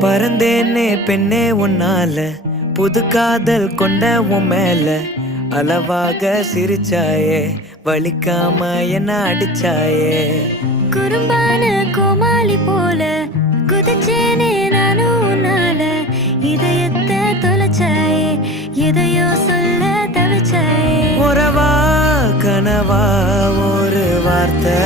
பறந்தேனே பெண்ணே உன்னால, புது காதல் கொண்ட உன் மேல. அளவாக சிரிச்சாயே, வலிக்காம என்ன அடிச்சாயே. குறும்பான கோமாளி போல குதிச்சேனே நானும் உன்னால. இதயத்தை தொலைச்சாயே, எதையோ சொல்ல தவிச்சாயே. உறவா கனவா ஒரு வார்த்தை